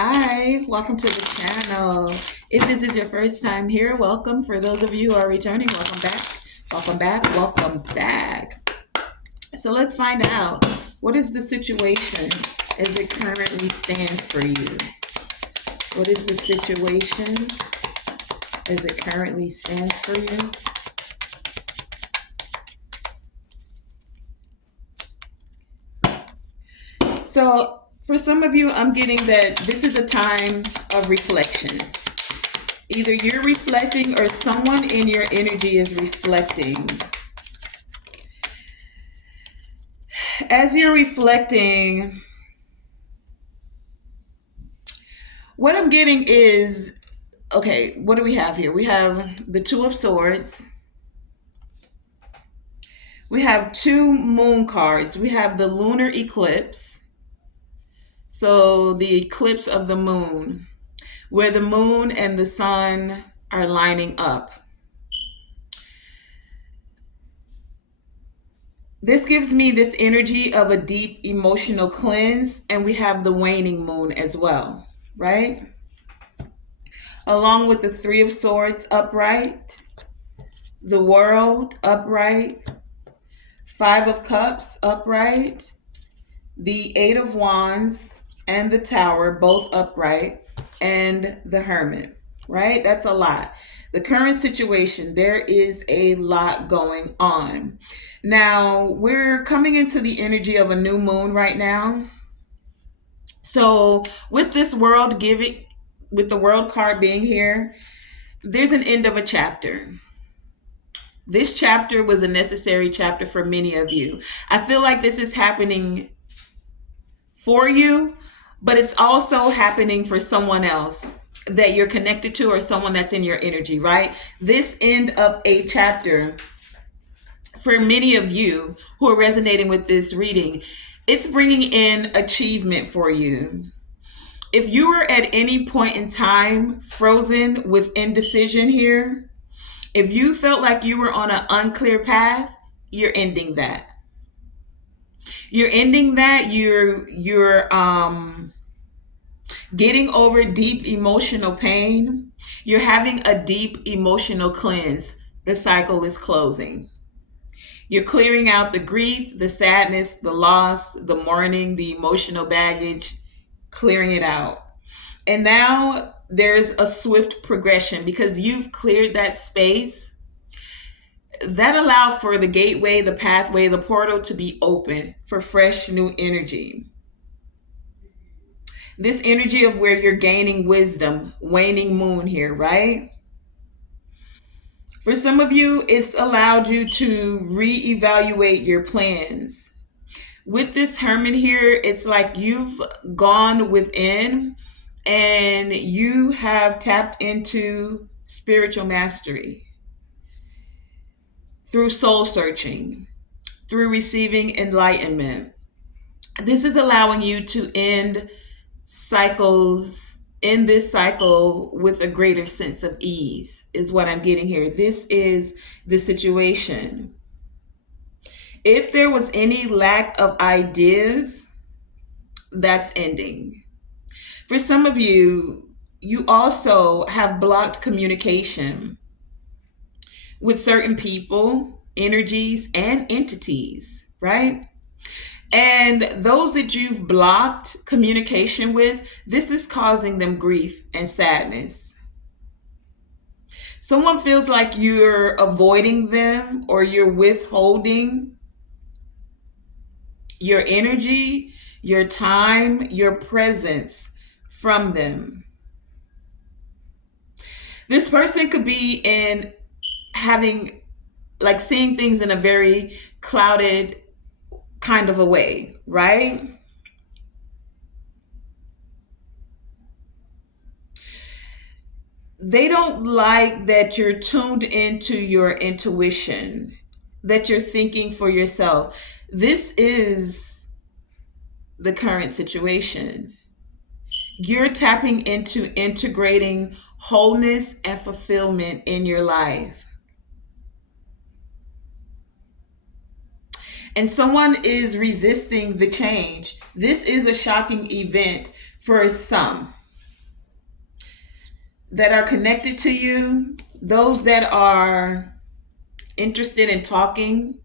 Hi, welcome to the channel. If this is your first time here, welcome. For those of you who are returning, welcome back. Welcome back. Welcome back. So let's find out, what is the situation as it currently stands for you? What is the situation as it currently stands for you? So for some of you, I'm getting that this is a time of reflection. Either you're reflecting or someone in your energy is reflecting. As you're reflecting, what I'm getting is, okay, what do we have here? We have the Two of Swords. We have two moon cards. We have the lunar eclipse. So the eclipse of the moon, where the moon and the sun are lining up. This gives me this energy of a deep emotional cleanse, and we have the waning moon as well, right? Along with the Three of Swords upright, the World upright, Five of Cups upright, the Eight of Wands and the Tower both upright, and the Hermit, right? That's a lot. The current situation, there is a lot going on. Now, we're coming into the energy of a new moon right now. So with this world giving, with the World card being here, there's an end of a chapter. This chapter was a necessary chapter for many of you. I feel like this is happening for you, but it's also happening for someone else that you're connected to or someone that's in your energy, right? This end of a chapter, for many of you who are resonating with this reading, it's bringing in achievement for you. If you were at any point in time frozen with indecision here, if you felt like you were on an unclear path, you're ending that. You're ending that. You're getting over deep emotional pain. You're having a deep emotional cleanse. The cycle is closing. You're clearing out the grief, the sadness, the loss, the mourning, the emotional baggage, clearing it out. And now there's a swift progression because you've cleared that space. That allowed for the gateway, the pathway, the portal to be open for fresh new energy. This energy of where you're gaining wisdom, waning moon here, right? For some of you, it's allowed you to reevaluate your plans. With this Hermit here, it's like you've gone within and you have tapped into spiritual mastery through soul searching, through receiving enlightenment. This is allowing you to end cycles in this cycle with a greater sense of ease, is what I'm getting here. This is the situation. If there was any lack of ideas, that's ending. For some of you, you also have blocked communication with certain people, energies, and entities, right? And those that you've blocked communication with, this is causing them grief and sadness. Someone feels like you're avoiding them or you're withholding your energy, your time, your presence from them. This person could be in having, like, seeing things in a very clouded kind of a way, right? They don't like that you're tuned into your intuition, that you're thinking for yourself. This is the current situation. You're tapping into integrating wholeness and fulfillment in your life. And someone is resisting the change. This is a shocking event for some. that are connected to you, those that are interested in talking.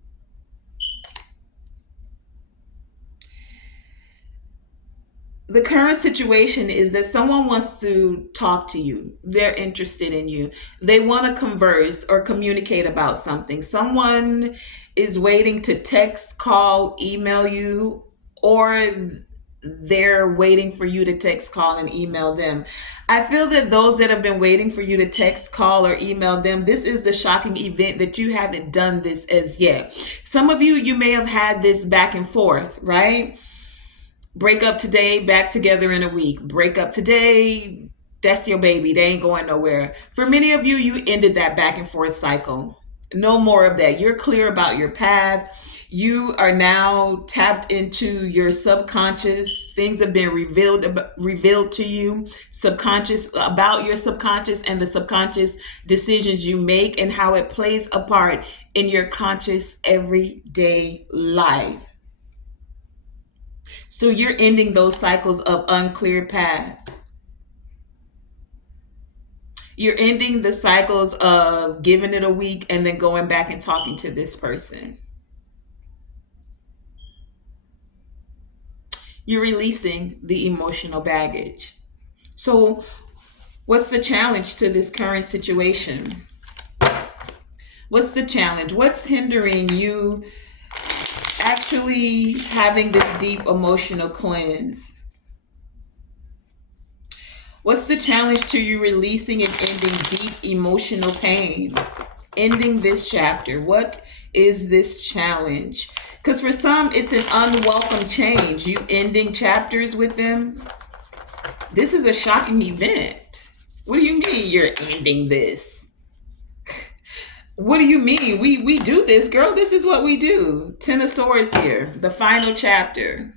The current situation is that someone wants to talk to you. They're interested in you. They want to converse or communicate about something. Someone is waiting to text, call, email you, or they're waiting for you to text, call, and email them. I feel that those that have been waiting for you to text, call, or email them, this is the shocking event that you haven't done this as yet. Some of you, you may have had this back and forth, right? Break up today, back together in a week. Break up today, that's your baby. They ain't going nowhere. For many of you, you ended that back and forth cycle. No more of that. You're clear about your path. You are now tapped into your subconscious. Things have been revealed to you, subconscious, about your subconscious and the subconscious decisions you make and how it plays a part in your conscious everyday life. So you're ending those cycles of unclear path. You're ending the cycles of giving it a week and then going back and talking to this person. You're releasing the emotional baggage. So what's the challenge to this current situation? What's the challenge? What's hindering you actually having this deep emotional cleanse? What's the challenge to you releasing and ending deep emotional pain? Ending this chapter. What is this challenge? Because for some, it's an unwelcome change. You ending chapters with them. This is a shocking event. What do you mean you're ending this? What do you mean? We do this, girl. This is what we do. Ten of Swords here. The final chapter.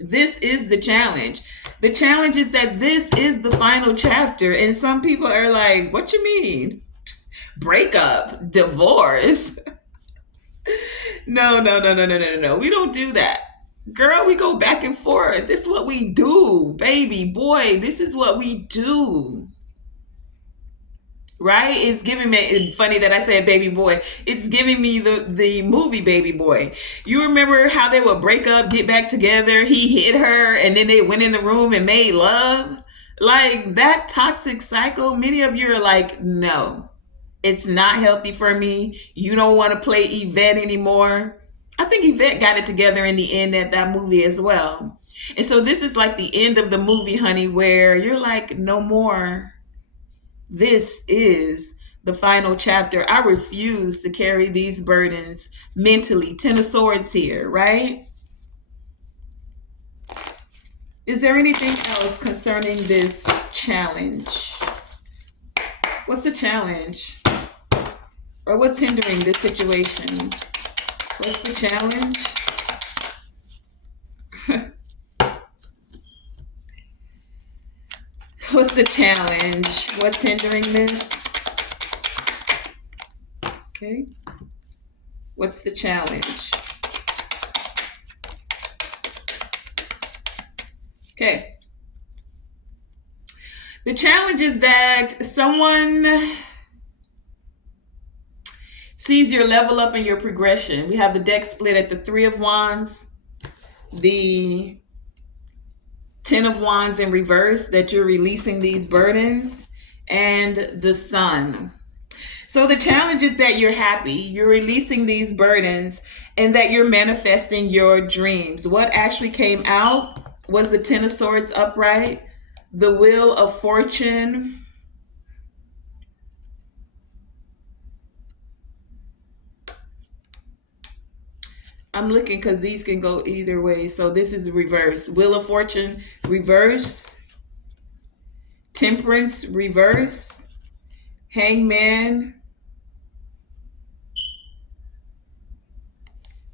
This is the challenge. The challenge is that this is the final chapter. And some people are like, what you mean? Breakup, divorce. No. We don't do that. Girl, we go back and forth. This is what we do, baby boy. This is what we do. Right? It's giving me, it's funny that I said baby boy. It's giving me the movie Baby Boy. You remember how they would break up, get back together, he hit her, and then they went in the room and made love? Like that toxic cycle, many of you are like, no, it's not healthy for me. You don't want to play Yvette anymore. I think Yvette got it together in the end at that movie as well. And so this is like the end of the movie, honey, where you're like, no more. This is the final chapter. I refuse to carry these burdens mentally. Ten of Swords here, right? Is there anything else concerning this challenge? What's the challenge? Or what's hindering this situation? What's the challenge? What's the challenge? What's hindering this? Okay. What's the challenge? Okay. The challenge is that someone sees your level up and your progression. We have the deck split at the Three of Wands, the Ten of Wands in reverse, that you're releasing these burdens, and the Sun. So the challenge is that you're happy, you're releasing these burdens, and that you're manifesting your dreams. What actually came out was the Ten of Swords upright, the Wheel of Fortune, I'm looking because these can go either way. So this is the reverse. Wheel of Fortune, reverse. Temperance, reverse. Hangman,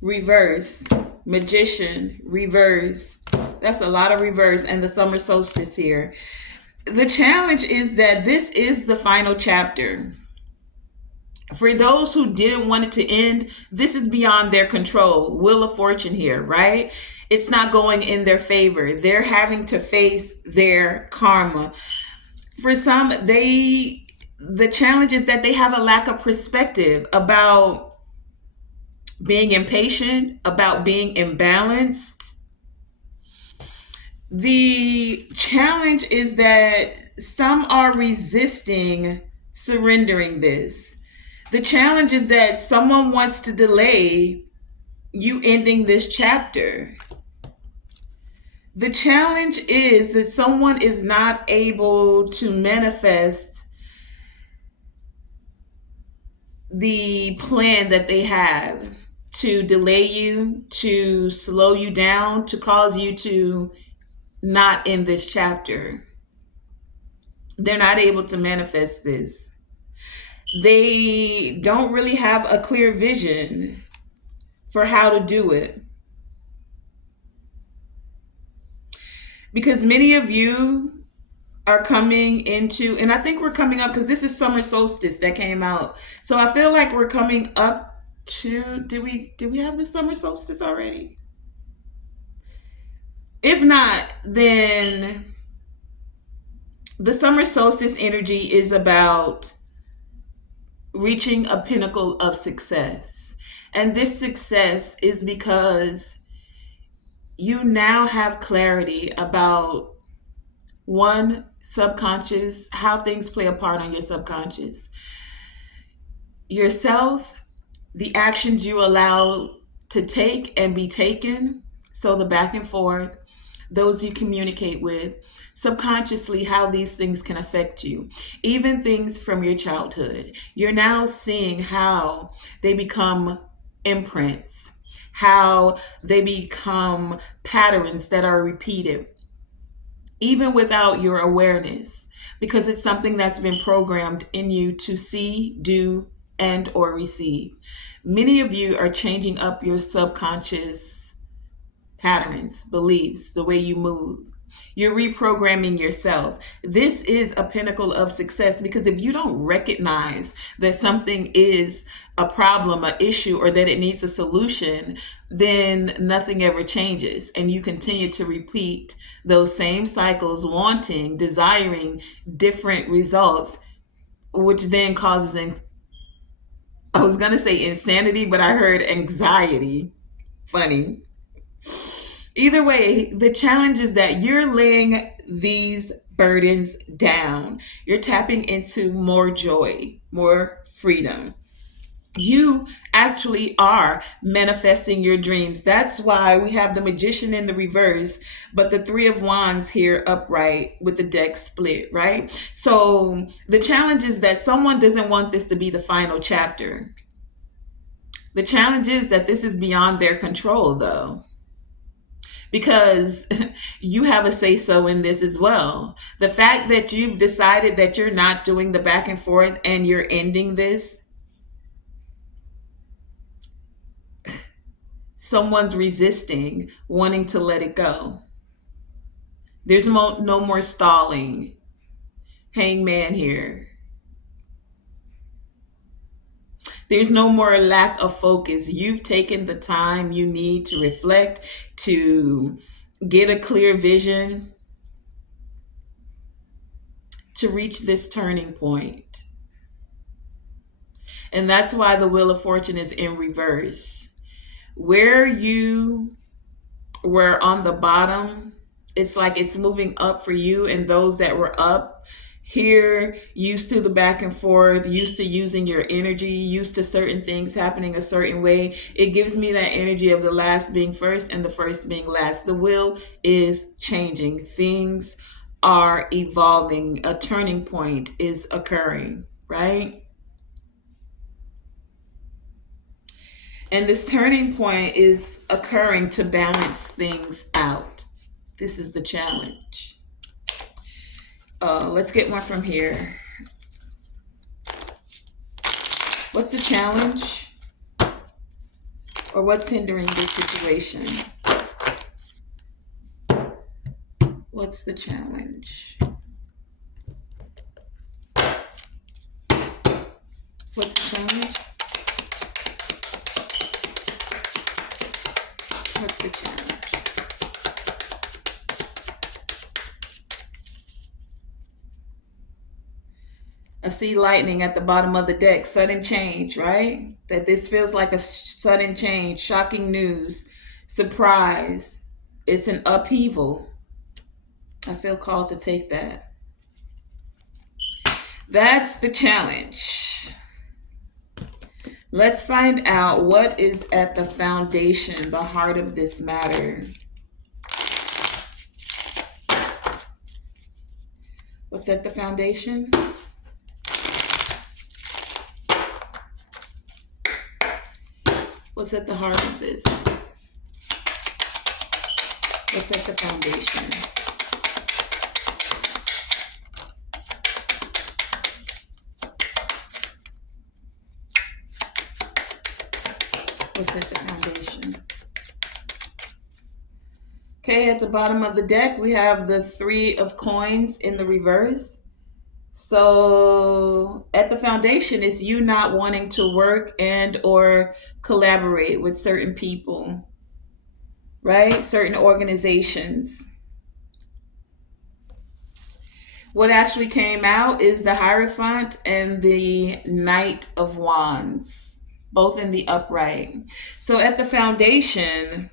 reverse. Magician, reverse. That's a lot of reverse. And the summer solstice here. The challenge is that this is the final chapter. For those who didn't want it to end, this is beyond their control. Wheel of Fortune here, right? It's not going in their favor. They're having to face their karma. For some, the challenge is that they have a lack of perspective about being impatient, about being imbalanced. The challenge is that some are resisting surrendering this. The challenge is that someone wants to delay you ending this chapter. The challenge is that someone is not able to manifest the plan that they have to delay you, to slow you down, to cause you to not end this chapter. They're not able to manifest this. They don't really have a clear vision for how to do it. Because many of you are coming into, and I think we're coming up because this is summer solstice that came out. So I feel like we're coming up to, did we have the summer solstice already? If not, then the summer solstice energy is about reaching a pinnacle of success. And this success is because you now have clarity about one, subconscious, how things play a part on your subconscious, yourself, the actions you allow to take and be taken. So the back and forth, those you communicate with, subconsciously, how these things can affect you, even things from your childhood. You're now seeing how they become imprints, how they become patterns that are repeated, even without your awareness, because it's something that's been programmed in you to see, do, and or receive. Many of you are changing up your subconscious patterns, beliefs, the way you move. You're reprogramming yourself. This is a pinnacle of success, because if you don't recognize that something is a problem, an issue, or that it needs a solution, then nothing ever changes. And you continue to repeat those same cycles, wanting, desiring different results, which then causes, I was going to say insanity, but I heard anxiety. Funny. Either way, the challenge is that you're laying these burdens down. You're tapping into more joy, more freedom. You actually are manifesting your dreams. That's why we have the Magician in the reverse, but the Three of Wands here upright with the deck split, right? So the challenge is that someone doesn't want this to be the final chapter. The challenge is that this is beyond their control, though, because you have a say so in this as well. The fact that you've decided that you're not doing the back and forth and you're ending this, someone's resisting, wanting to let it go. There's no more stalling. Hangman here. There's no more lack of focus. You've taken the time you need to reflect, to get a clear vision, to reach this turning point. And that's why the Wheel of Fortune is in reverse. Where you were on the bottom, it's like it's moving up for you, and those that were up here, used to the back and forth, used to using your energy, used to certain things happening a certain way. It gives me that energy of the last being first and the first being last. The wheel is changing. Things are evolving. A turning point is occurring, right? And this turning point is occurring to balance things out. This is the challenge. Let's get one from here. What's the challenge? Or what's hindering this situation? What's the challenge? What's the challenge? What's the challenge? I see lightning at the bottom of the deck, sudden change, right? That this feels like a sudden change, shocking news, surprise. It's an upheaval. I feel called to take that. That's the challenge. Let's find out what is at the foundation, the heart of this matter. What's at the foundation? What's at the heart of this? What's at the foundation? What's at the foundation? Okay, at the bottom of the deck, we have the 3 of coins in the reverse. So at the foundation is you not wanting to work and or collaborate with certain people, right? Certain organizations. What actually came out is the Hierophant and the Knight of Wands, both in the upright. So at the foundation,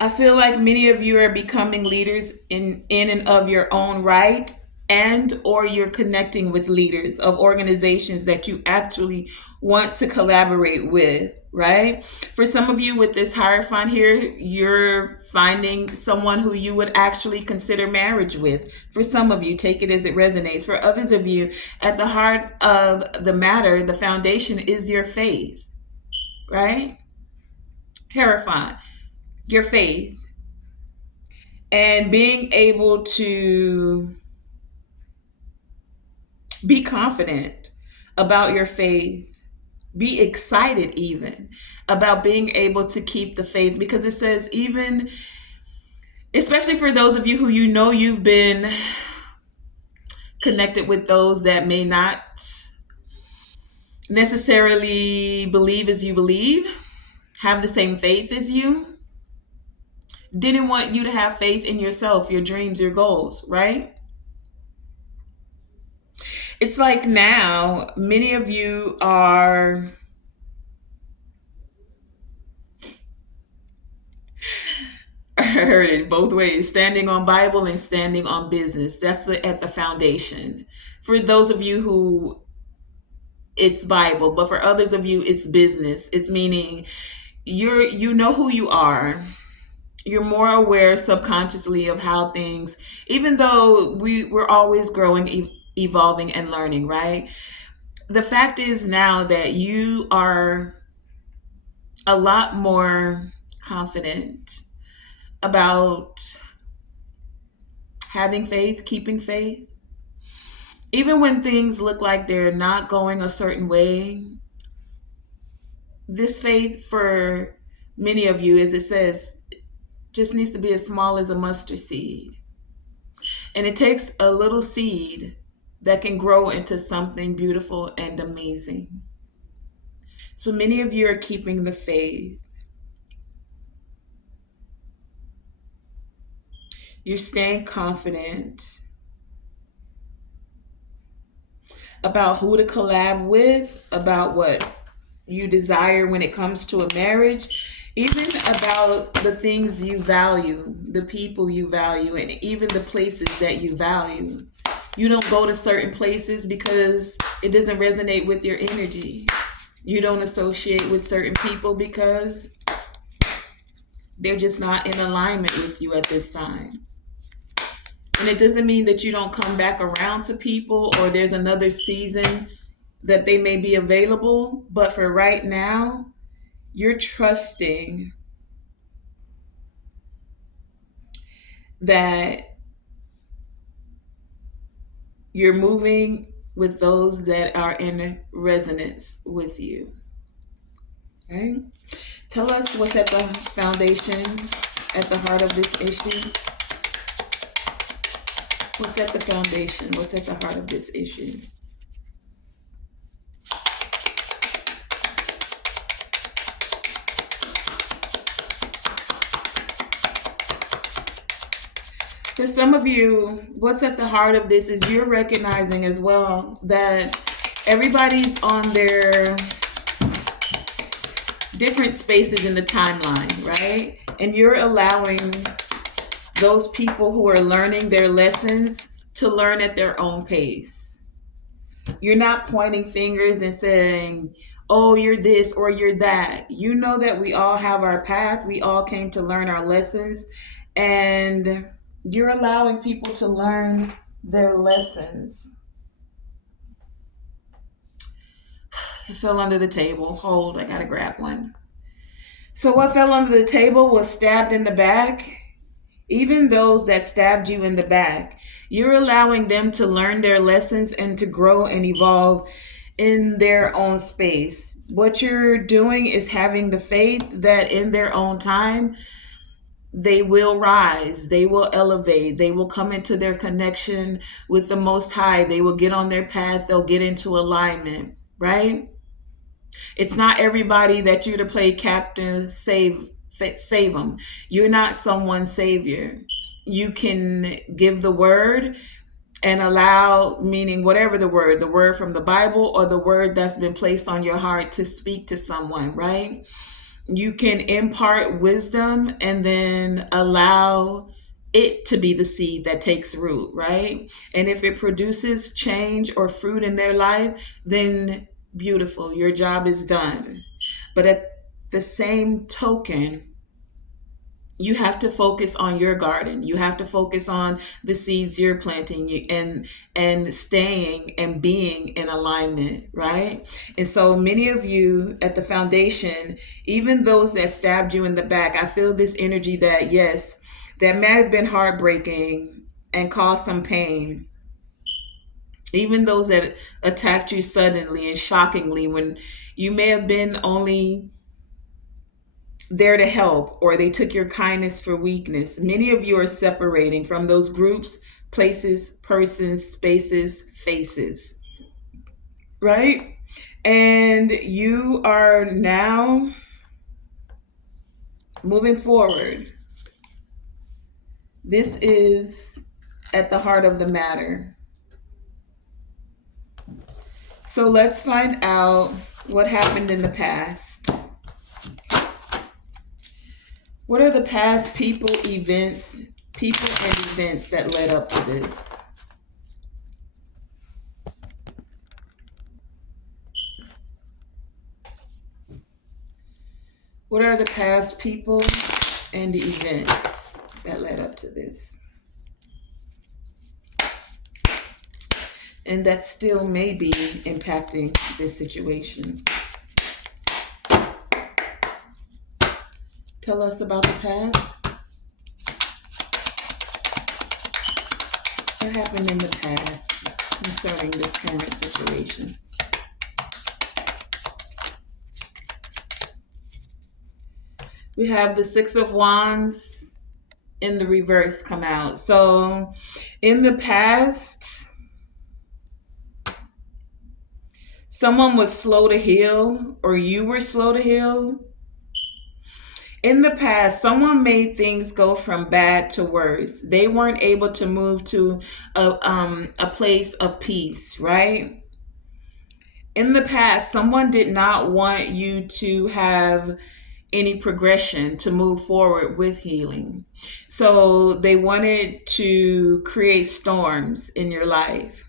I feel like many of you are becoming leaders in and of your own right, and or you're connecting with leaders of organizations that you actually want to collaborate with, right? For some of you with this Hierophant here, you're finding someone who you would actually consider marriage with. For some of you, take it as it resonates. For others of you, at the heart of the matter, the foundation is your faith, right? Hierophant, your faith, and being able to be confident about your faith, be excited even about being able to keep the faith, because it says, even especially for those of you who you know you've been connected with those that may not necessarily believe as you believe, have the same faith as you, didn't want you to have faith in yourself, your dreams, your goals, right? It's like now, many of you are, I heard it both ways, standing on Bible and standing on business. That's at the foundation. For those of you who it's Bible, but for others of you, it's business. It's meaning you know who you are. You're more aware subconsciously of how things, even though we're always growing, evolving, and learning, right? The fact is now that you are a lot more confident about having faith, keeping faith. Even when things look like they're not going a certain way, this faith for many of you, as it says, just needs to be as small as a mustard seed. And it takes a little seed that can grow into something beautiful and amazing. So many of you are keeping the faith. You're staying confident about who to collab with, about what you desire when it comes to a marriage, even about the things you value, the people you value, and even the places that you value. You don't go to certain places because it doesn't resonate with your energy. You don't associate with certain people because they're just not in alignment with you at this time. And it doesn't mean that you don't come back around to people or there's another season that they may be available. But for right now, you're trusting that you're moving with those that are in resonance with you. Okay? Tell us what's at the foundation, at the heart of this issue. What's at the foundation? What's at the heart of this issue? For some of you, what's at the heart of this is you're recognizing as well that everybody's on their different spaces in the timeline, right? And you're allowing those people who are learning their lessons to learn at their own pace. You're not pointing fingers and saying, oh, you're this or you're that. You know that we all have our path. We all came to learn our lessons. And you're allowing people to learn their lessons. It fell under the table. Hold, I gotta grab one. So what fell under the table was stabbed in the back. Even those that stabbed you in the back, you're allowing them to learn their lessons and to grow and evolve in their own space. What you're doing is having the faith that in their own time, they will rise, they will elevate, they will come into their connection with the Most High, they will get on their path, they'll get into alignment, right? It's not everybody that you're to play captain, save them. You're not someone's savior. You can give the word and allow, meaning whatever the word from the Bible or the word that's been placed on your heart to speak to someone, right? You can impart wisdom and then allow it to be the seed that takes root, right? And if it produces change or fruit in their life, then beautiful, your job is done. But at the same token, you have to focus on your garden. You have to focus on the seeds you're planting and staying and being in alignment, right? And so many of you at the foundation, even those that stabbed you in the back, I feel this energy that, yes, that might have been heartbreaking and caused some pain. Even those that attacked you suddenly and shockingly when you may have been only there to help, or they took your kindness for weakness. Many of you are separating from those groups, places, persons, spaces, faces, right? And you are now moving forward. This is at the heart of the matter. So let's find out what happened in the past. What are the past people and events that led up to this? What are the past people and events that led up to this? And that still may be impacting this situation. Tell us about the past. What happened in the past concerning this current situation? We have the Six of Wands in the reverse come out. So in the past, someone was slow to heal, or you were slow to heal. In the past, someone made things go from bad to worse. They weren't able to move to a place of peace, right? In the past, someone did not want you to have any progression to move forward with healing. So they wanted to create storms in your life.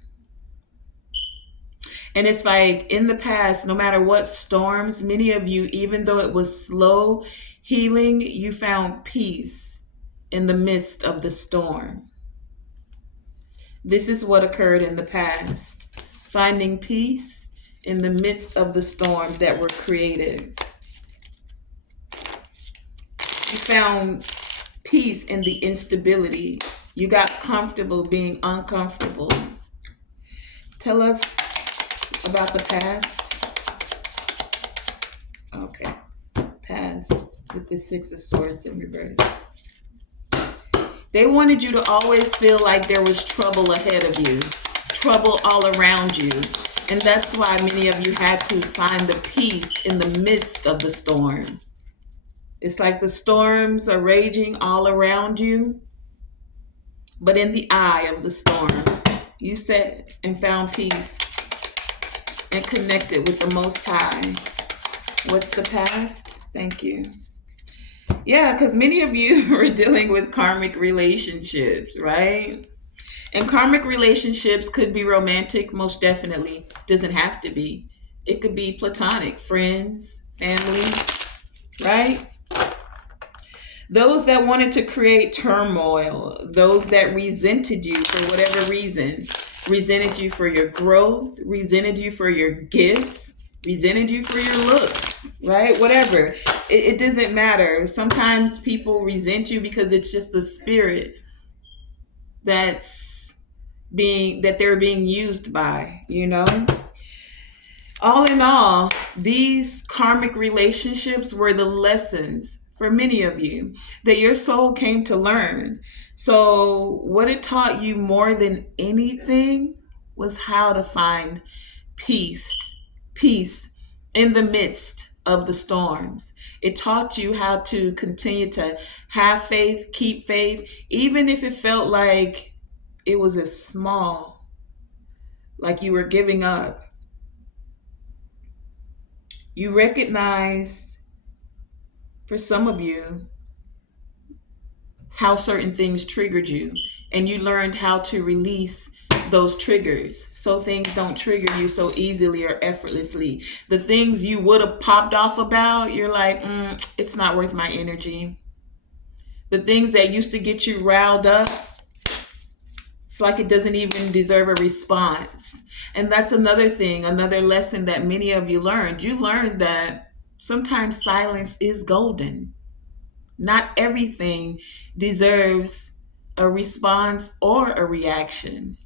And it's like in the past, no matter what storms, many of you, even though it was slow healing, you found peace in the midst of the storm. This is what occurred in the past. Finding peace in the midst of the storms that were created. You found peace in the instability. You got comfortable being uncomfortable. Tell us about the past. Okay. Past with the Six of Swords in reverse. They wanted you to always feel like there was trouble ahead of you, trouble all around you. And that's why many of you had to find the peace in the midst of the storm. It's like the storms are raging all around you, but in the eye of the storm, you sat and found peace and connected with the Most High. What's the past? Thank you. Yeah, because many of you are dealing with karmic relationships, right? And karmic relationships could be romantic, most definitely. Doesn't have to be. It could be platonic, friends, family, right? Those that wanted to create turmoil, those that resented you for whatever reason, resented you for your growth, resented you for your gifts, resented you for your looks, right? Whatever. It doesn't matter. Sometimes people resent you because it's just the spirit that they're being used by, you know? All in all, these karmic relationships were the lessons for many of you that your soul came to learn. So, what it taught you more than anything was how to find peace, peace in the midst of the storms. It taught you how to continue to have faith, keep faith, even if it felt like it was as small, like you were giving up. You recognized, for some of you, how certain things triggered you, and you learned how to release those triggers so things don't trigger you so easily or effortlessly. The things you would have popped off about, you're like, it's not worth my energy. The things that used to get you riled up, it's like it doesn't even deserve a response. And that's another thing, another lesson that many of you learned. You learned that sometimes silence is golden. Not everything deserves a response or a reaction.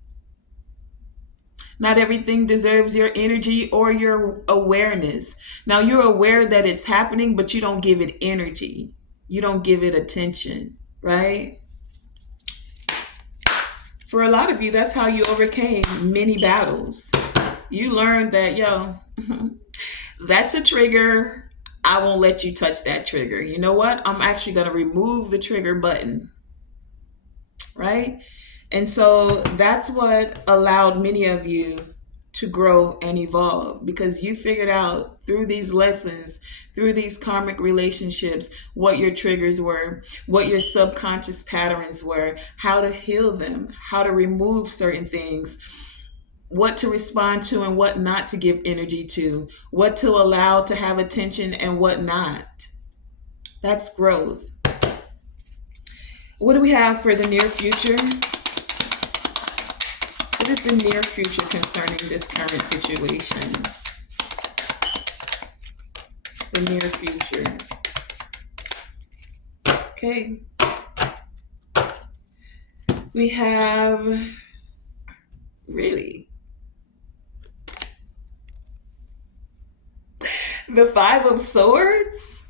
Not everything deserves your energy or your awareness. Now, you're aware that it's happening, but you don't give it energy. You don't give it attention, right? For a lot of you, that's how you overcame many battles. You learned that, that's a trigger. I won't let you touch that trigger. You know what? I'm actually going to remove the trigger button, right? And so that's what allowed many of you to grow and evolve, because you figured out through these lessons, through these karmic relationships, what your triggers were, what your subconscious patterns were, how to heal them, how to remove certain things, what to respond to and what not to give energy to, what to allow to have attention and what not. That's growth. What do we have for the near future? What is the near future concerning this current situation? The near future. Okay. We have really the Five of Swords.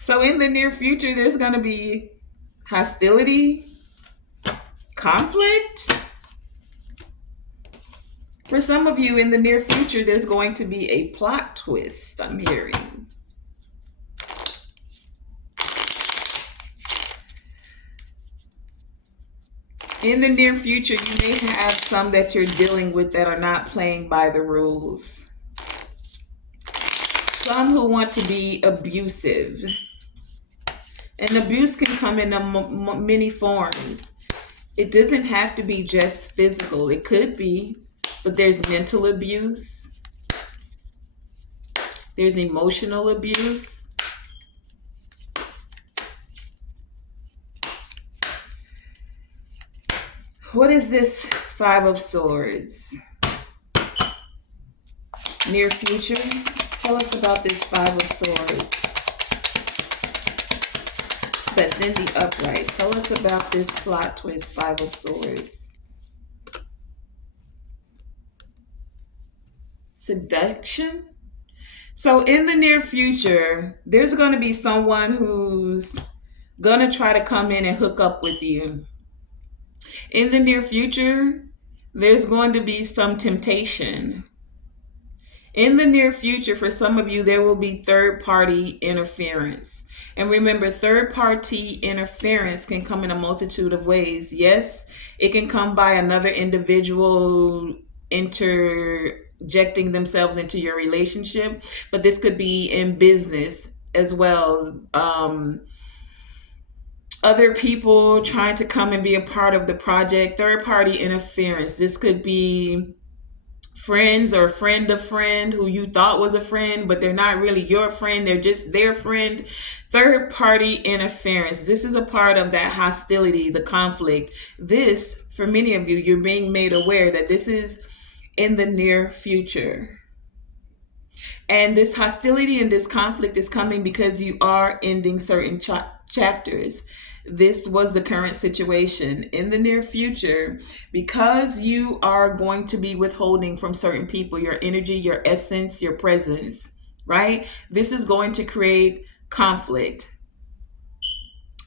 So in the near future, there's going to be hostility, conflict. For some of you in the near future, there's going to be a plot twist, I'm hearing. In the near future, you may have some that you're dealing with that are not playing by the rules. Some who want to be abusive. And abuse can come in many forms. It doesn't have to be just physical. It could be, but there's mental abuse. There's emotional abuse. What is this Five of Swords? Near future? Tell us about this Five of Swords that's in the upright. Tell us about this plot twist, Five of Swords. Seduction? So in the near future, there's going to be someone who's going to try to come in and hook up with you. In the near future, there's going to be some temptation. In the near future, for some of you, there will be third party interference. And remember, third party interference can come in a multitude of ways. Yes, it can come by another individual interjecting themselves into your relationship, but this could be in business as well. Other people trying to come and be a part of the project, third party interference. This could be friends or friend of friend who you thought was a friend, but they're not really your friend, they're just their friend. Third party interference. This is a part of that hostility, the conflict. This, for many of you, you're being made aware that this is in the near future. And this hostility and this conflict is coming because you are ending certain chapters. This was the current situation. In the near future, because you are going to be withholding from certain people your energy, your essence, your presence, right? This is going to create conflict.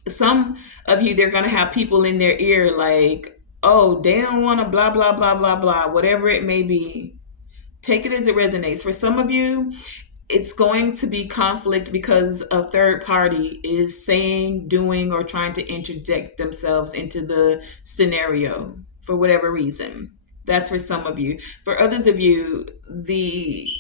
Some of you, they're going to have people in their ear like, oh, they don't want to blah, blah, blah, blah, blah, whatever it may be. Take it as it resonates. For some of you, it's going to be conflict because a third party is saying, doing, or trying to interject themselves into the scenario for whatever reason. That's for some of you. For others of you, the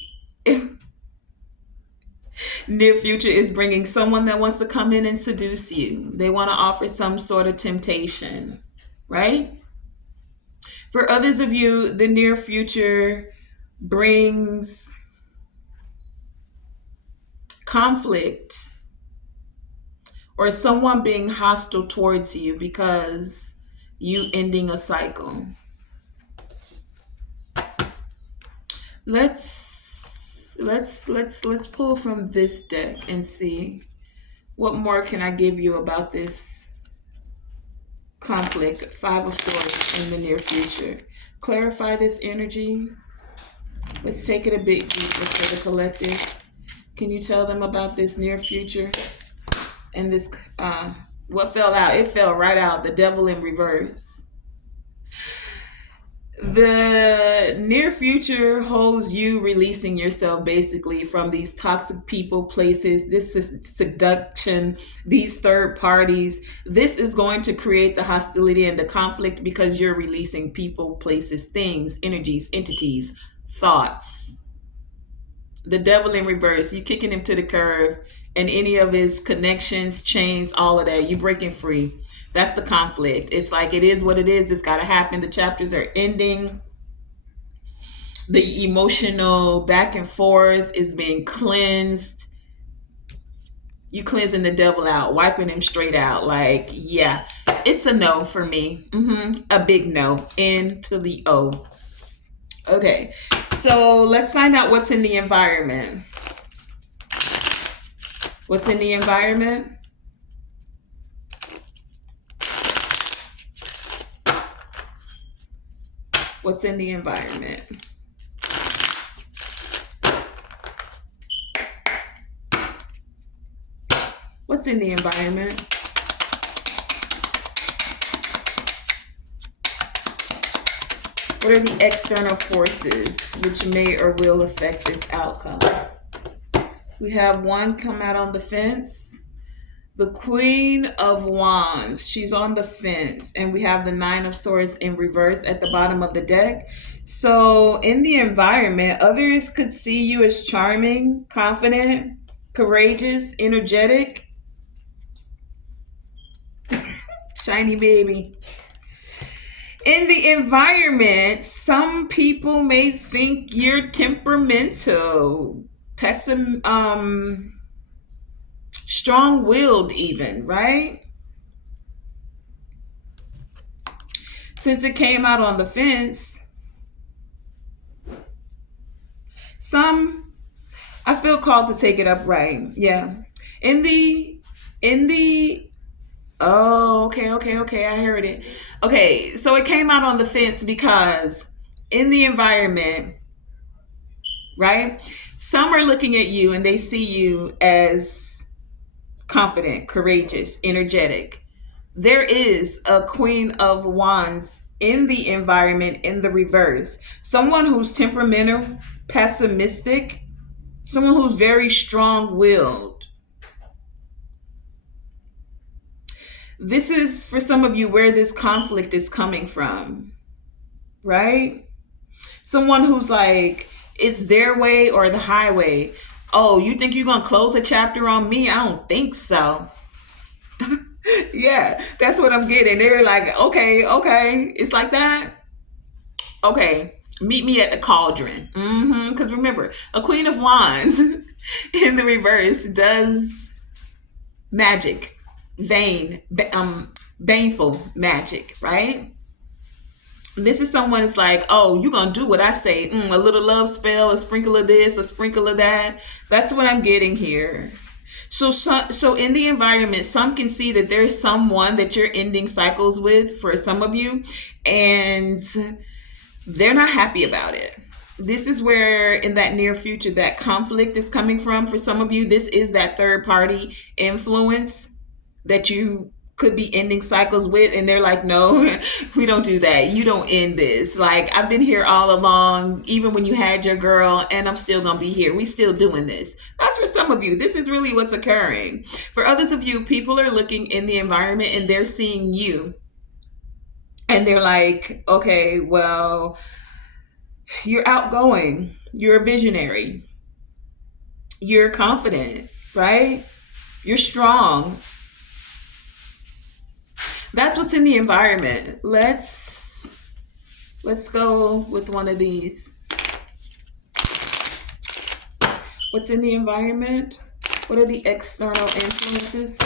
near future is bringing someone that wants to come in and seduce you. They want to offer some sort of temptation, right? For others of you, the near future brings conflict or someone being hostile towards you because you ending a cycle. Let's pull from this deck and see what more can I give you about this conflict. Five of Swords in the near future. Clarify this energy. Let's take it a bit deeper for the collective. Can you tell them about this near future and this what fell out? It fell right out. The Devil in reverse. The near future holds you releasing yourself basically from these toxic people, places, this is seduction, these third parties. This is going to create the hostility and the conflict because you're releasing people, places, things, energies, entities, thoughts. The Devil in reverse, you kicking him to the curb, and any of his connections, chains, all of that, you breaking free. That's the conflict. It's like, it is what it is. It's got to happen. The chapters are ending. The emotional back and forth is being cleansed. You cleansing the devil out, wiping him straight out. Like, yeah, it's a no for me. A big no. N to the O. Okay, so let's find out what's in the environment. What's in the environment? What's in the environment? What's in the environment? What are the external forces which may or will affect this outcome? We have one come out on the fence. The Queen of Wands, she's on the fence, and we have the Nine of Swords in reverse at the bottom of the deck. So in the environment, others could see you as charming, confident, courageous, energetic, shiny baby. In the environment, some people may think you're temperamental, strong-willed even, right? Since it came out on the fence, I feel called to take it upright. Yeah. Oh, okay, I heard it. Okay, so it came out on the fence because in the environment, right? Some are looking at you and they see you as confident, courageous, energetic. there is a Queen of Wands in the environment in the reverse. Someone who's temperamental, pessimistic, someone who's very strong willed. This is for some of you where this conflict is coming from, right? Someone who's like, it's their way or the highway. Oh, you think you're going to close a chapter on me? I don't think so. Yeah, that's what I'm getting. They're like, okay. It's like that. Okay, meet me at the cauldron. Because remember, a Queen of Wands in the reverse does magic, baneful magic, right? This is someone that's like, oh, you're going to do what I say. A little love spell, a sprinkle of this, a sprinkle of that. That's what I'm getting here. So in the environment, some can see that there's someone that you're ending cycles with for some of you, and they're not happy about it. This is where in that near future that conflict is coming from. For some of you, this is that third party influence that you could be ending cycles with, and they're like, no, we don't do that. You don't end this. Like, I've been here all along, even when you had your girl, and I'm still gonna be here. We still doing this. That's for some of you. This is really what's occurring. For others of you, people are looking in the environment and they're seeing you, and they're like, okay, well, you're outgoing, you're a visionary, you're confident, right? You're strong. That's what's in the environment. Let's go with one of these. What's in the environment? What are the external influences?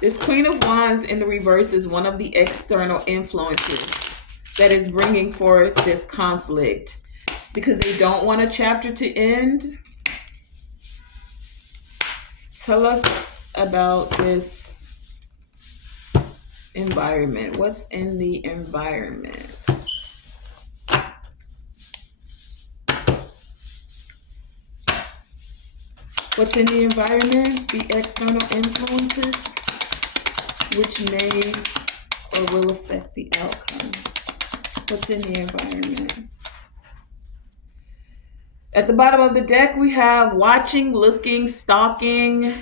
This Queen of Wands in the reverse is one of the external influences that is bringing forth this conflict because they don't want a chapter to end. Tell us about this environment. What's in the environment? What's in the environment? The external influences which may or will affect the outcome. What's in the environment? At the bottom of the deck, we have watching, looking, stalking,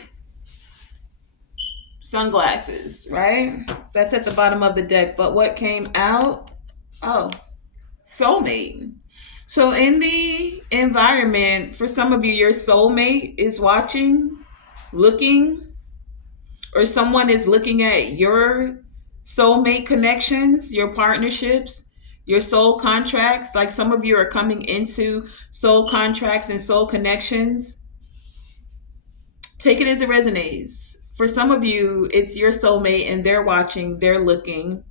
sunglasses, right? That's at the bottom of the deck. But what came out? Oh, soulmate. So in the environment, for some of you, your soulmate is watching, looking, or someone is looking at your soulmate connections, your partnerships, your soul contracts. Like some of you are coming into soul contracts and soul connections. Take it as it resonates. For some of you, it's your soulmate and they're watching, they're looking.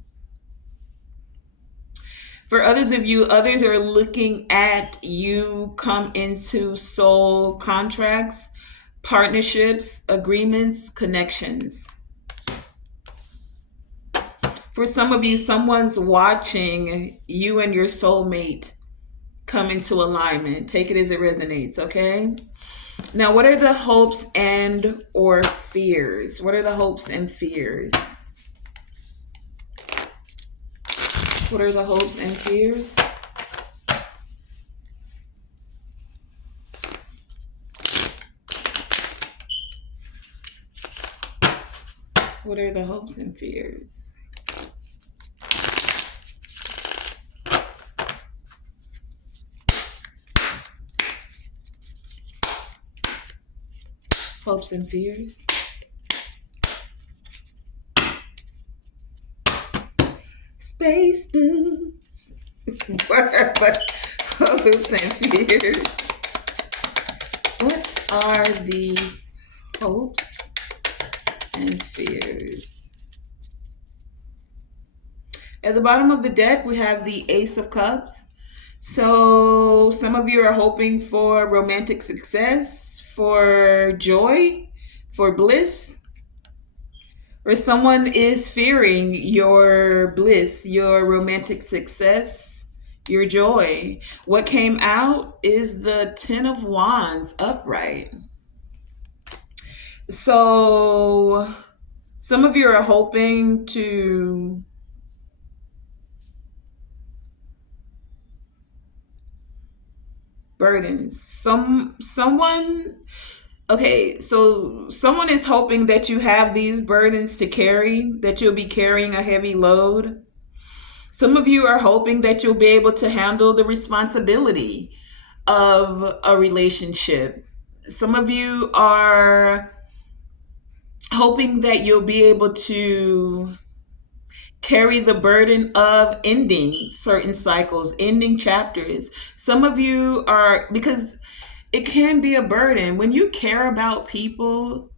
For others of you, others are looking at you come into soul contracts, partnerships, agreements, connections. For some of you, someone's watching you and your soulmate come into alignment. Take it as it resonates, okay? Now, what are the hopes and or fears? What are the hopes and fears? What are the hopes and fears? What are the hopes and fears? Hopes and fears. Space boots. What are the hopes and fears? What are the hopes and fears? At the bottom of the deck, we have the Ace of Cups. So some of you are hoping for romantic success, for joy, for bliss. Or someone is fearing your bliss, your romantic success, your joy. What came out is the Ten of Wands upright. So Some of you are hoping to burdens. Someone Okay, so someone is hoping that you have these burdens to carry, that you'll be carrying a heavy load. Some of you are hoping that you'll be able to handle the responsibility of a relationship. Some of you are hoping that you'll be able to carry the burden of ending certain cycles, ending chapters. Some of you are, because it can be a burden. When you care about people,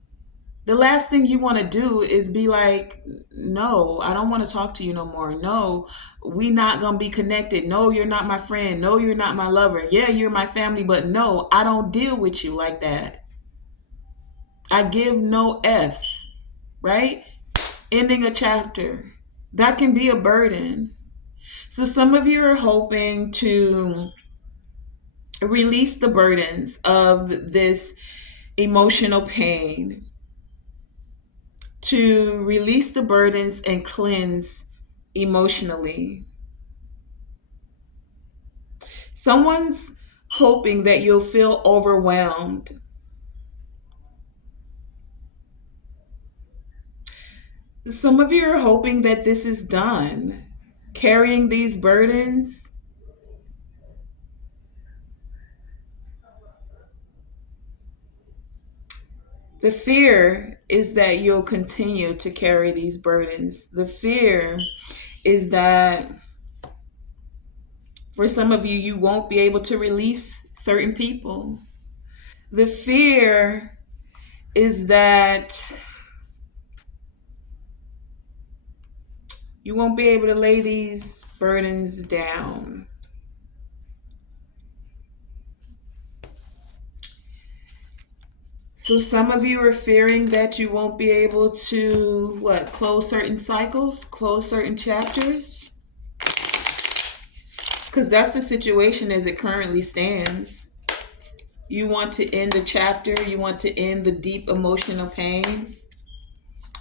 the last thing you want to do is be like, no, I don't want to talk to you no more. No, we not going to be connected. No, you're not my friend. No, you're not my lover. Yeah, you're my family, but no, I don't deal with you like that. I give no F's, right? Ending a chapter. That can be a burden. So some of you are hoping to release the burdens of this emotional pain, to release the burdens and cleanse emotionally. Someone's hoping that you'll feel overwhelmed. Some of you are hoping that this is done. Carrying these burdens, the fear is that you'll continue to carry these burdens. The fear is that for some of you, you won't be able to release certain people. The fear is that you won't be able to lay these burdens down. So some of you are fearing that you won't be able to close certain cycles, close certain chapters, because that's the situation as it currently stands. You want to end a chapter, you want to end the deep emotional pain,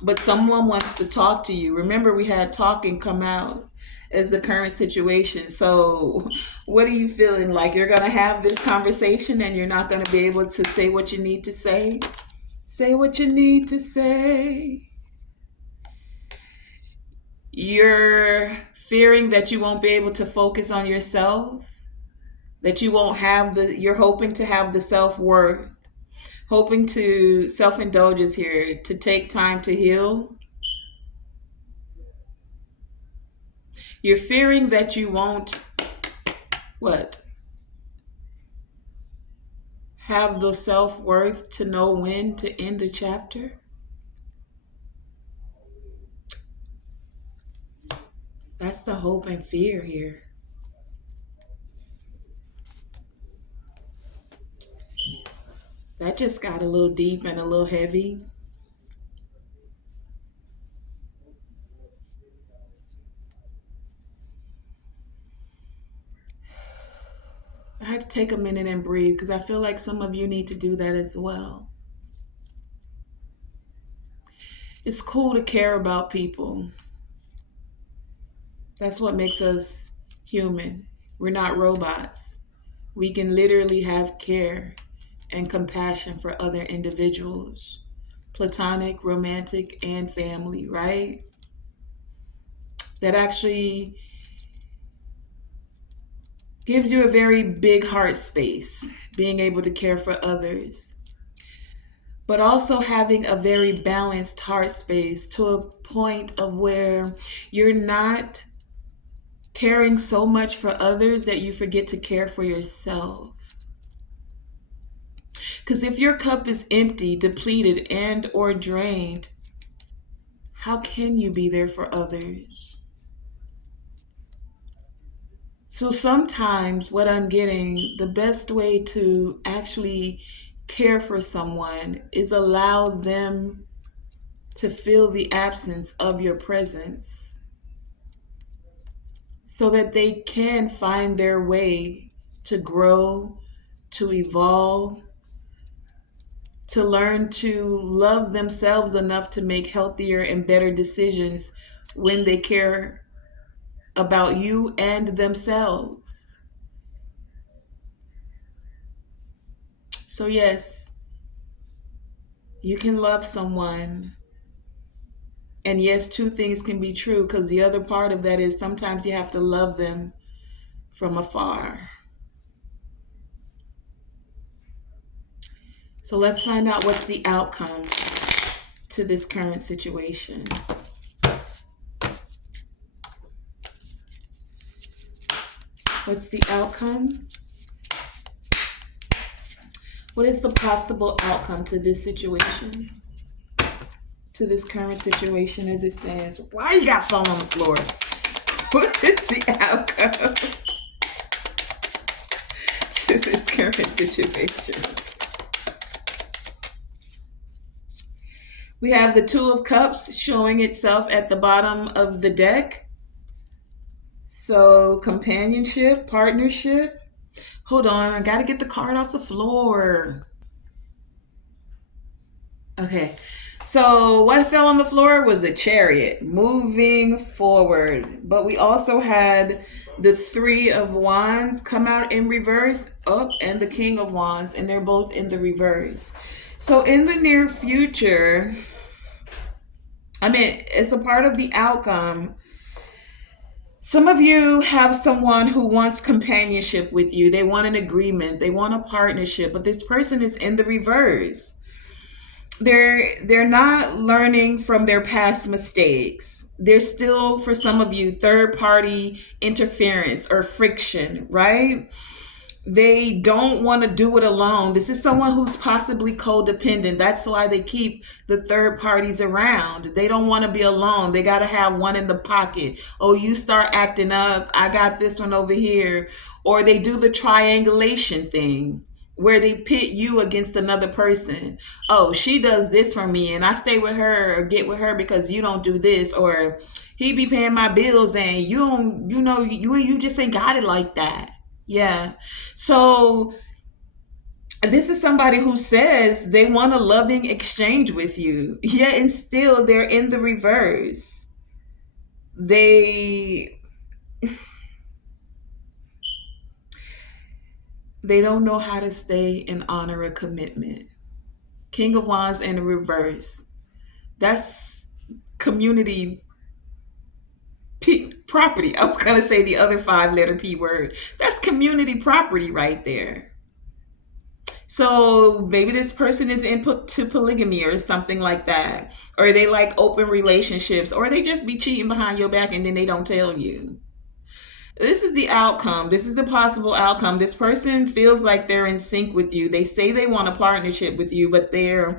but someone wants to talk to you. Remember, we had talk and come out as the current situation. So what are you feeling like? You're going to have this conversation and you're not going to be able to say what you need to say? Say what you need to say. You're fearing that you won't be able to focus on yourself, that you won't have you're hoping to have the self-worth, hoping to self-indulgence here, to take time to heal. You're fearing that you won't, what? Have the self-worth to know when to end a chapter. That's the hope and fear here. That just got a little deep and a little heavy. I had to take a minute and breathe because I feel like some of you need to do that as well. It's cool to care about people. That's what makes us human. We're not robots. We can literally have care and compassion for other individuals, platonic, romantic, and family, right? That actually gives you a very big heart space, being able to care for others, but also having a very balanced heart space to a point of where you're not caring so much for others that you forget to care for yourself. Because if your cup is empty, depleted, and or drained, how can you be there for others? So sometimes what I'm getting, the best way to actually care for someone is allow them to feel the absence of your presence so that they can find their way to grow, to evolve, to learn to love themselves enough to make healthier and better decisions when they care about you and themselves. So, yes, you can love someone. And yes, two things can be true, because the other part of that is sometimes you have to love them from afar. So let's find out what's the outcome to this current situation. What's the outcome? What is the possible outcome to this situation? To this current situation as it stands? Why you got fall on the floor? What is the outcome to this current situation? We have the Two of Cups showing itself at the bottom of the deck. So, companionship, partnership. Hold on, I gotta get the card off the floor. Okay, so what fell on the floor was the Chariot, moving forward. But we also had the Three of Wands come out in reverse, up, and the King of Wands, and they're both in the reverse. So in the near future, I mean, it's a part of the outcome. Some of you have someone who wants companionship with you. They want an agreement. They want a partnership, but this person is in the reverse. They're not learning from their past mistakes. There's still, for some of you, third party interference or friction, right? They don't want to do it alone. This is someone who's possibly codependent. That's why they keep the third parties around. They don't want to be alone. They got to have one in the pocket. Oh, you start acting up, I got this one over here. Or they do the triangulation thing where they pit you against another person. Oh, she does this for me and I stay with her or get with her because you don't do this. Or he be paying my bills and you don't, you just ain't got it like that. Yeah. So this is somebody who says they want a loving exchange with you. Yet and still they're in the reverse. They don't know how to stay and honor a commitment. King of Wands in the reverse. That's community property. I was going to say the other 5-letter P word. That's community property right there. So maybe this person is input to polygamy or something like that. Or they like open relationships. Or they just be cheating behind your back and then they don't tell you. This is the outcome. This is the possible outcome. This person feels like they're in sync with you. They say they want a partnership with you, but they're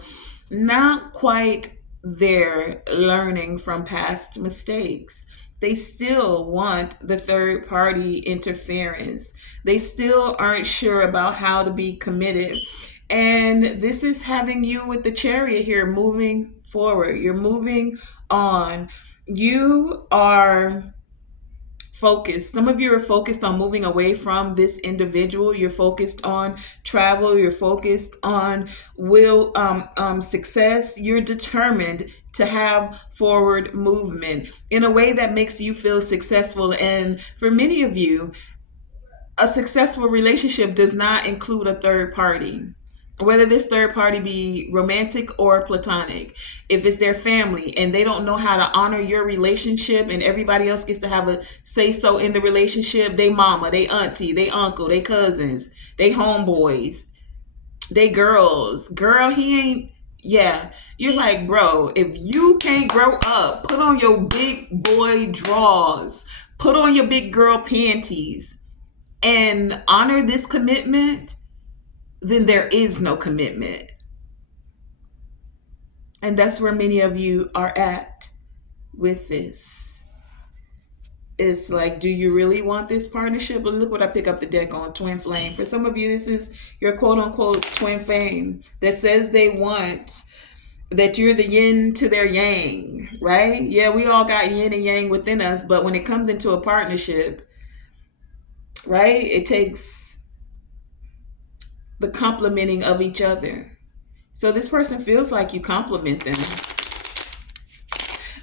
not quite there learning from past mistakes. They still want the third party interference. They still aren't sure about how to be committed. And this is having you with the Chariot here moving forward. You're moving on. You are focused. Some of you are focused on moving away from this individual. You're focused on travel. You're focused on success. You're determined to have forward movement in a way that makes you feel successful. And for many of you, a successful relationship does not include a third party. Whether this third party be romantic or platonic, if it's their family and they don't know how to honor your relationship and everybody else gets to have a say so in the relationship, they mama, they auntie, they uncle, they cousins, they homeboys, they girls. Girl, he ain't, yeah. You're like, bro, if you can't grow up, put on your big boy drawers, put on your big girl panties and honor this commitment, then there is no commitment. And that's where many of you are at with this. It's like, do you really want this partnership? But look what I pick up the deck on, Twin Flame. For some of you, this is your quote unquote twin flame that says they want that you're the yin to their yang, right? Yeah, we all got yin and yang within us, but when it comes into a partnership, right, it takes the complementing of each other. So this person feels like you compliment them.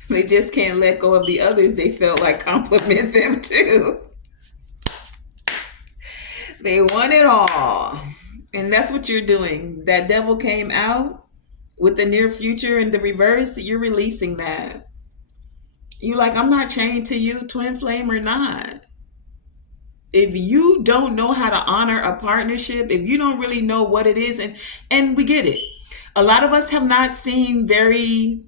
They just can't let go of the others they felt like compliment them too. They want it all. And that's what you're doing. That devil came out with the near future in the reverse. You're releasing that. You're like, I'm not chained to you, twin flame or not. If you don't know how to honor a partnership, if you don't really know what it is, and we get it. A lot of us have not seen very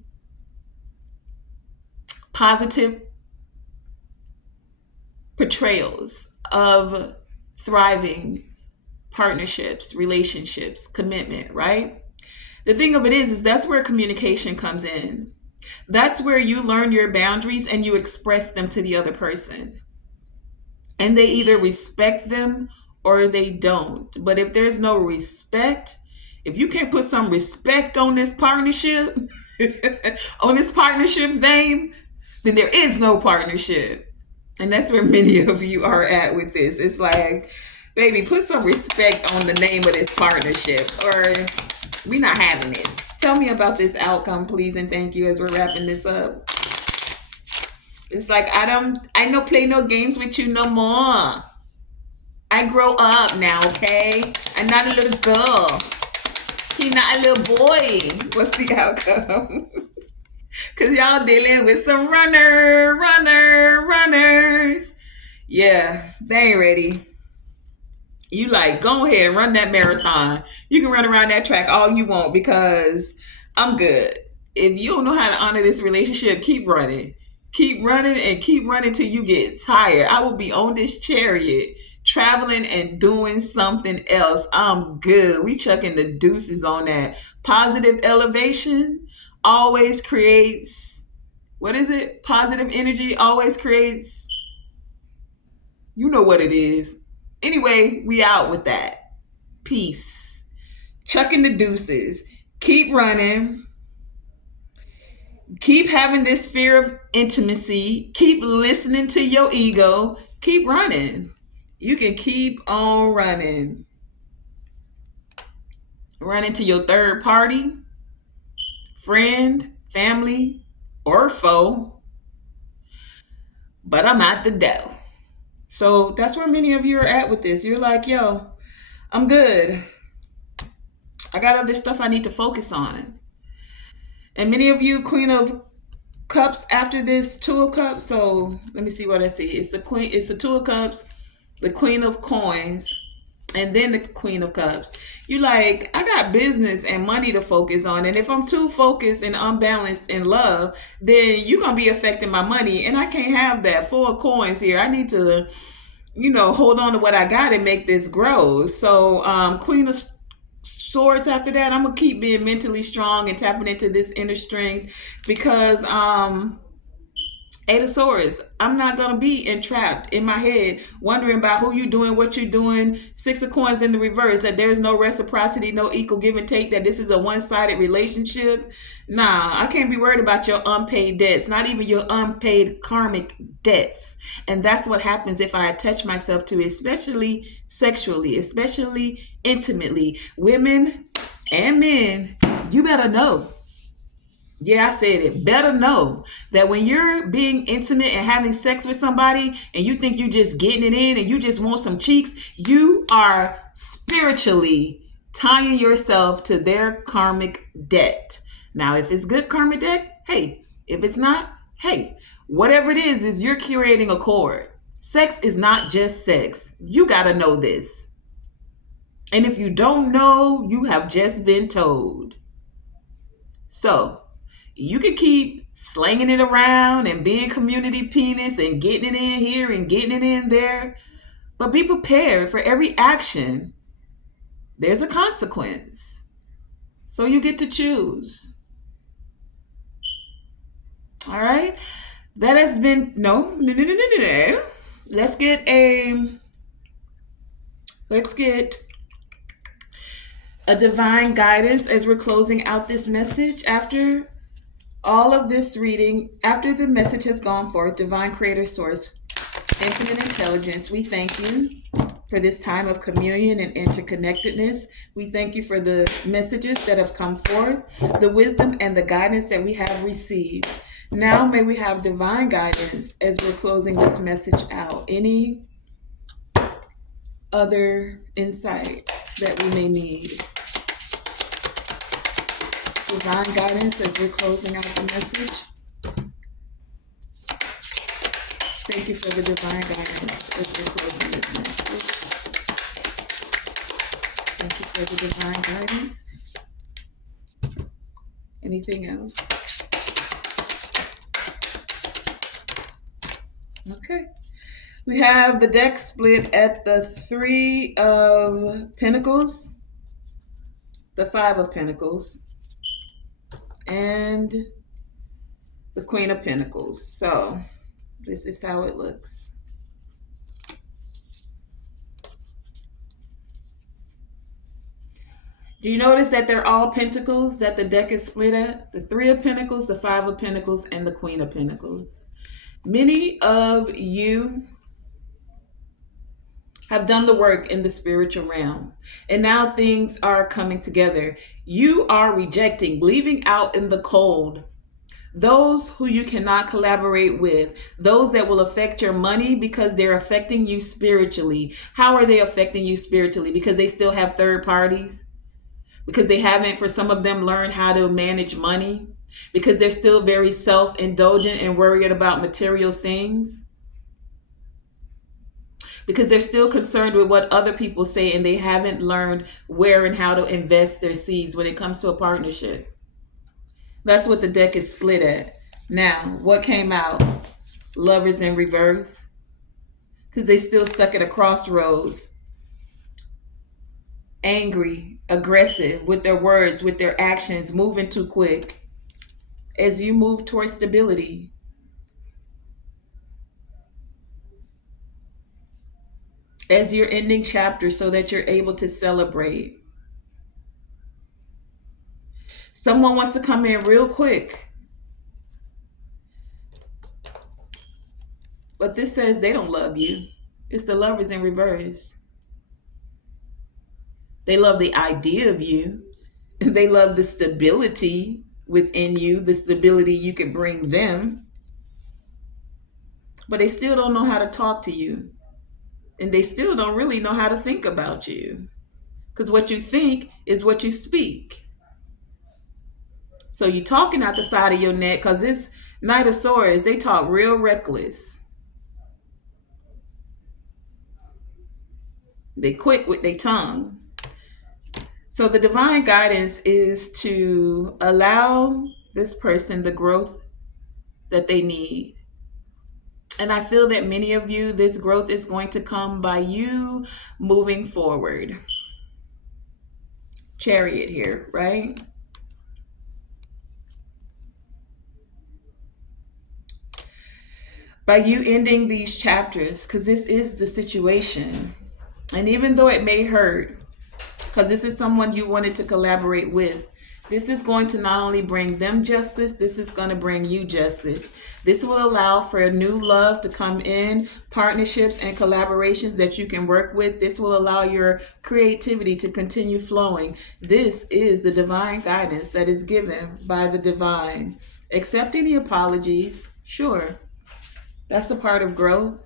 positive portrayals of thriving partnerships, relationships, commitment, right? The thing of it is that's where communication comes in. That's where you learn your boundaries and you express them to the other person. And they either respect them or they don't. But if there's no respect, if you can't put some respect on this partnership, on this partnership's name, then there is no partnership. And that's where many of you are at with this. It's like, baby, put some respect on the name of this partnership, or we're not having this. Tell me about this outcome, please, and thank you as we're wrapping this up. It's like, I don't play no games with you no more. I grow up now, okay? I'm not a little girl. He's not a little boy. What's the outcome? Because y'all dealing with some runners. Yeah, they ain't ready. You like, go ahead and run that marathon. You can run around that track all you want because I'm good. If you don't know how to honor this relationship, keep running. Keep running and keep running till you get tired. I will be on this chariot, traveling and doing something else. I'm good. We chucking the deuces on that. Positive elevation always creates, what is it? Positive energy always creates, you know what it is. Anyway, we out with that. Peace. Chucking the deuces. Keep running. Keep having this fear of intimacy. Keep listening to your ego. Keep running. You can keep on running. Run into your third party, friend, family, or foe. But I'm at the door. So that's where many of you are at with this. You're like, yo, I'm good. I got other stuff I need to focus on. And many of you, Queen of Cups after this, Two of Cups. So let me see what I see. It's the Queen, it's the Two of Cups, the Queen of Coins, and then the Queen of Cups. You like, I got business and money to focus on. And if I'm too focused and unbalanced in love, then you're going to be affecting my money. And I can't have that. Four of Coins here. I need to, hold on to what I got and make this grow. So Queen of Swords after that, I'm going to keep being mentally strong and tapping into this inner strength because Eight of Swords, I'm not going to be entrapped in my head, wondering about who you're doing, what you're doing. Six of Coins in the reverse, that there's no reciprocity, no equal give and take, that this is a one-sided relationship. Nah, I can't be worried about your unpaid debts, not even your unpaid karmic debts. And that's what happens if I attach myself to, especially sexually, especially intimately. Women and men, you better know. Yeah, I said it. Better know that when you're being intimate and having sex with somebody and you think you're just getting it in and you just want some cheeks, you are spiritually tying yourself to their karmic debt. Now, if it's good karmic debt, hey. If it's not, hey. Whatever it is you're creating a cord. Sex is not just sex. You got to know this. And if you don't know, you have just been told. So, you can keep slanging it around and being community penis and getting it in here and getting it in there. But be prepared for every action. There's a consequence. So you get to choose. All right. That has been, no. Let's get a divine guidance as we're closing out this message after all of this reading, after the message has gone forth. Divine Creator Source, Infinite Intelligence, we thank you for this time of communion and interconnectedness. We thank you for the messages that have come forth, the wisdom and the guidance that we have received. Now may we have divine guidance as we're closing this message out. Any other insight that we may need? Divine guidance as we're closing out the message. Thank you for the divine guidance as we're closing this message. Thank you for the divine guidance. Anything else? Okay. We have the deck split at the 3 of Pentacles, the 5 of Pentacles, and the Queen of Pentacles. So this is how it looks. Do you notice that they're all Pentacles that the deck is split at? The 3 of Pentacles, the 5 of Pentacles, and the Queen of Pentacles. Many of you have done the work in the spiritual realm, and now things are coming together. You are rejecting, leaving out in the cold those who you cannot collaborate with, those that will affect your money because they're affecting you spiritually. How are they affecting you spiritually? Because they still have third parties, because they haven't, for some of them, learned how to manage money, because they're still very self-indulgent and worried about material things, because they're still concerned with what other people say and they haven't learned where and how to invest their seeds when it comes to a partnership. That's what the deck is split at. Now, what came out? Lovers in reverse. Because they still stuck at a crossroads. Angry, aggressive with their words, with their actions, moving too quick. As you move towards stability, as you're ending chapters so that you're able to celebrate. Someone wants to come in real quick. But this says they don't love you. It's the Lovers in reverse. They love the idea of you. They love the stability within you, the stability you can bring them. But they still don't know how to talk to you. And they still don't really know how to think about you. Because what you think is what you speak. So you're talking out the side of your neck, because this Knight of Swords, they talk real reckless. They quick with their tongue. So the divine guidance is to allow this person the growth that they need. And I feel that many of you, this growth is going to come by you moving forward. Chariot here, right? By you ending these chapters, because this is the situation. And even though it may hurt, because this is someone you wanted to collaborate with, this is going to not only bring them justice, this is going to bring you justice. This will allow for a new love to come in, partnerships and collaborations that you can work with. This will allow your creativity to continue flowing. This is the divine guidance that is given by the divine. Accept any apologies, sure. That's a part of growth.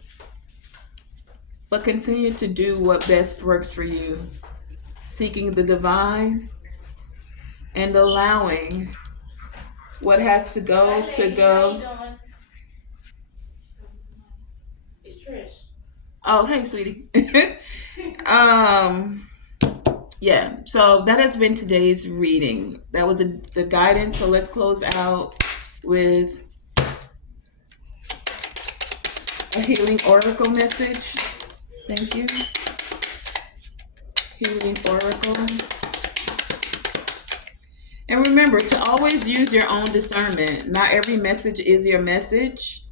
But continue to do what best works for you. Seeking the divine and allowing what has to go to go. It's Trish. Oh, hey, sweetie. Yeah, so that has been today's reading. That was the guidance. So let's close out with a healing oracle message. Thank you. Healing oracle. And remember to always use your own discernment. Not every message is your message.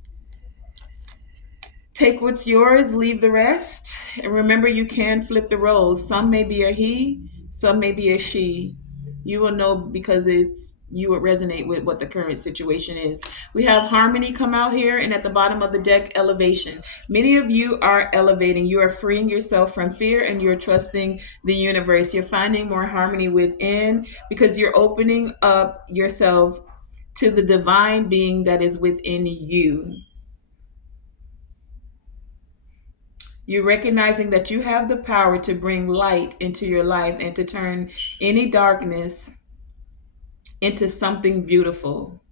Take what's yours, leave the rest. And remember, you can flip the roles. Some may be a he, some may be a she. You will know because it's you would resonate with what the current situation is. We have harmony come out here, and at the bottom of the deck, elevation. Many of you are elevating. You are freeing yourself from fear and you're trusting the universe. You're finding more harmony within because you're opening up yourself to the divine being that is within you. You're recognizing that you have the power to bring light into your life and to turn any darkness into something beautiful.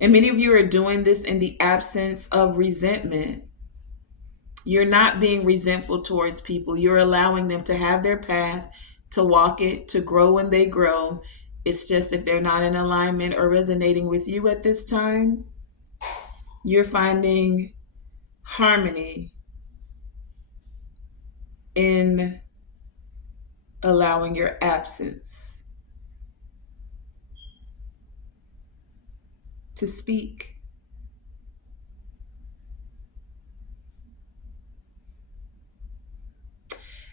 And many of you are doing this in the absence of resentment. You're not being resentful towards people. You're allowing them to have their path, to walk it, to grow when they grow. It's just if they're not in alignment or resonating with you at this time, you're finding harmony in allowing your absence to speak.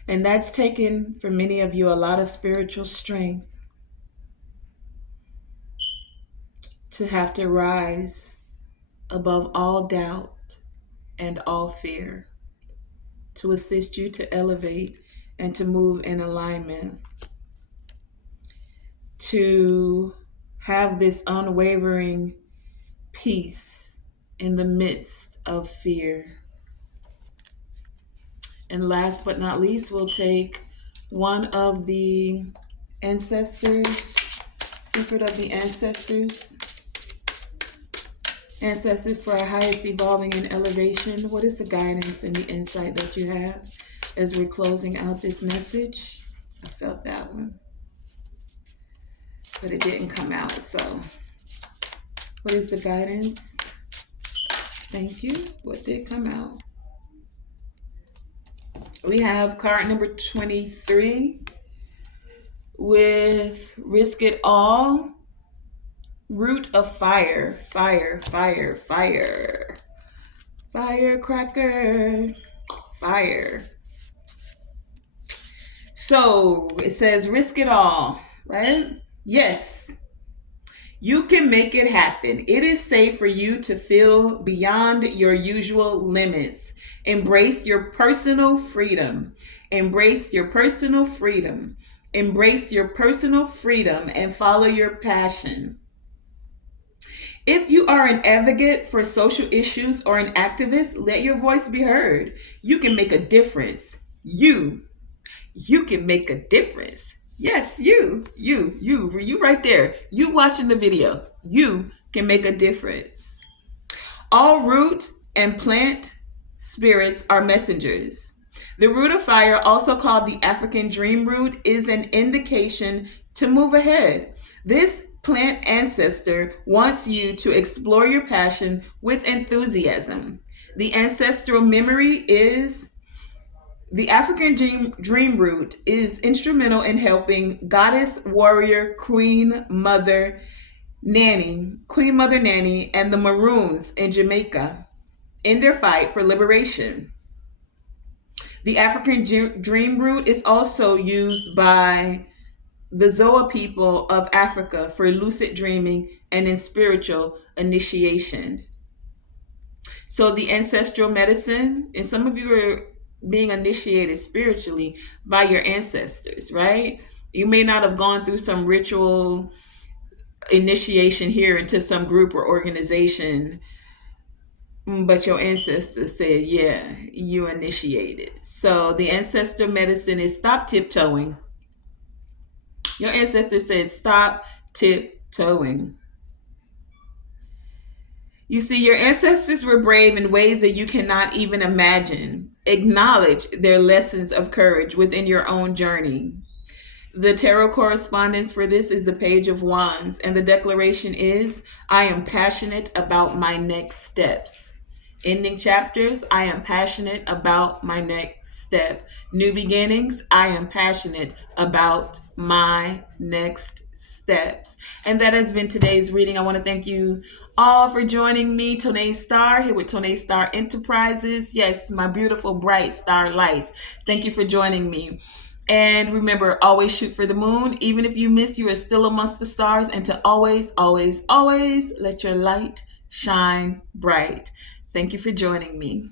And that's taken for many of you a lot of spiritual strength to have to rise above all doubt and all fear, to assist you to elevate and to move in alignment, to have this unwavering peace in the midst of fear. And last but not least, we'll take one of the ancestors, secret of the ancestors. Ancestors for our highest evolving and elevation. What is the guidance and the insight that you have as we're closing out this message? I felt that one, but it didn't come out. So what is the guidance? Thank you. What did come out? We have card number 23 with Risk It All. Root of fire, fire, fire, fire. Firecracker, fire. So it says risk it all, right? Yes, you can make it happen. It is safe for you to feel beyond your usual limits. Embrace your personal freedom. Embrace your personal freedom. Embrace your personal freedom and follow your passion. If you are an advocate for social issues or an activist, let your voice be heard. You can make a difference. You can make a difference. Yes, you right there. You watching the video. You can make a difference. All root and plant spirits are messengers. The root of fire, also called the African dream root, is an indication to move ahead. This plant ancestor wants you to explore your passion with enthusiasm. The ancestral memory is the African dream root is instrumental in helping goddess, warrior, Queen Mother Nanny, and the Maroons in Jamaica in their fight for liberation. The African dream root is also used by the Zoa people of Africa for lucid dreaming and in spiritual initiation. So the ancestral medicine, and some of you are being initiated spiritually by your ancestors, right? You may not have gone through some ritual initiation here into some group or organization, but your ancestors said, yeah, you initiated. So the ancestor medicine is stop tiptoeing. Your ancestors said, stop tiptoeing. You see, your ancestors were brave in ways that you cannot even imagine. Acknowledge their lessons of courage within your own journey. The tarot correspondence for this is the Page of Wands, and the declaration is, I am passionate about my next steps. Ending chapters, I am passionate about my next step. New beginnings, I am passionate about my next steps. And that has been today's reading. I want to thank you all for joining me. Tonae Star here with Tonae Star Enterprises. Yes, my beautiful bright star lights. Thank you for joining me. And remember, always shoot for the moon. Even if you miss, you are still amongst the stars. And to always, always, always let your light shine bright. Thank you for joining me.